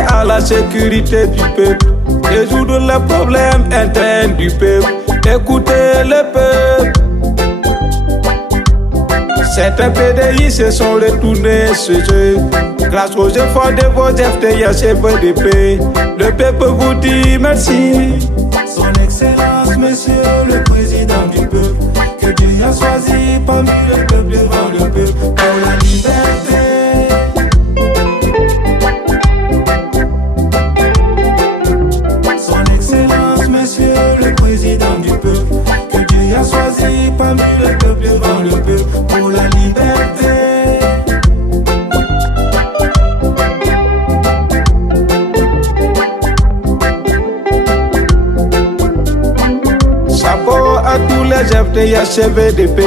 veiller à la sécurité du peuple, résoudre les problèmes internes du peuple, écouter le peuple. Certains PDI se sont retournés chez eux. Grâce aux efforts de vos FDS et VDP, le peuple vous dit merci. Son Excellence, Monsieur le Président du peuple, que Dieu a choisi parmi le peuple devant le peuple pour la liberté. Son Excellence, Monsieur le Président du peuple, que Dieu a choisi parmi le peuple devant le peuple pour la liberté. Chapeau à tous les FDS et VDP.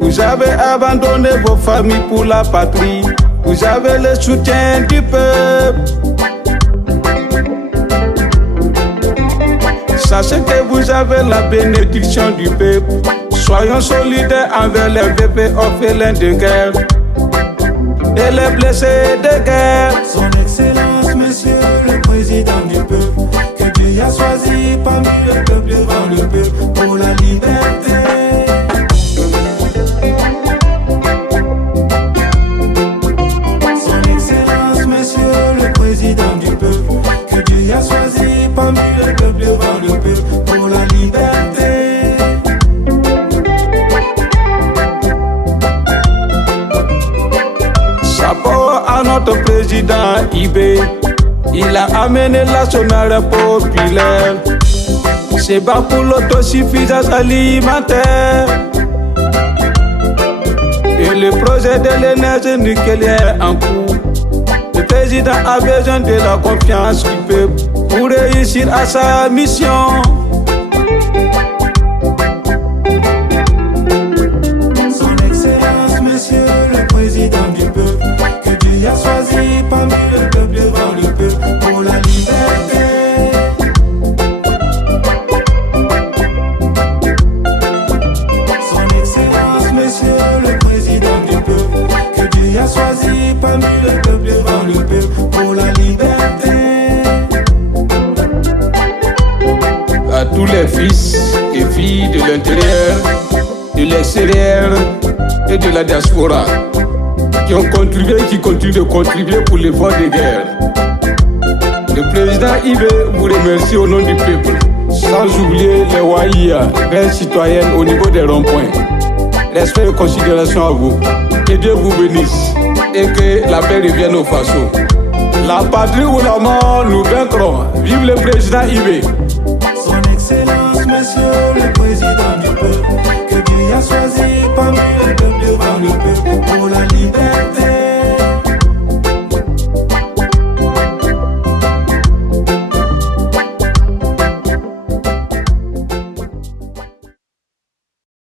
Vous avez abandonné vos familles pour la patrie. Vous avez le soutien du peuple. Sachez que vous avez la bénédiction du peuple. Soyons solidaires envers les VP orphelins de guerre et les blessés de guerre. Son Excellence, Monsieur le Président du peuple, que Dieu a choisi parmi le peuple devant le peuple pour la liberté. Son Excellence, Monsieur le Président du peuple, que Dieu a choisi parmi le peuple devant le peuple pour la liberté. Chapeau à notre président IB. Il a amené la sommaire populaire. C'est bas pour l'autosuffisance alimentaire. Et le projet de l'énergie nucléaire en cours. Le président a besoin de la confiance du peuple pour réussir à sa mission. Son Excellence, Monsieur le Président du peuple, que Dieu a choisi parmi le peuple devant le peuple pour la liberté. Son Excellence, Monsieur le Président du peuple, que Dieu a choisi parmi le peuple devant le peuple pour la liberté. À tous les fils et filles de l'intérieur, de l'extérieur et de la diaspora qui ont contribué et qui continuent de contribuer pour l'effort de guerre. Le président Ibe vous remercie au nom du peuple, sans oublier les Waïa, les citoyennes au niveau des ronds-points. Respect et considération à vous. Que Dieu vous bénisse et que la paix revienne au Faso. La patrie ou la mort, nous vaincrons. Vive le président Ibe.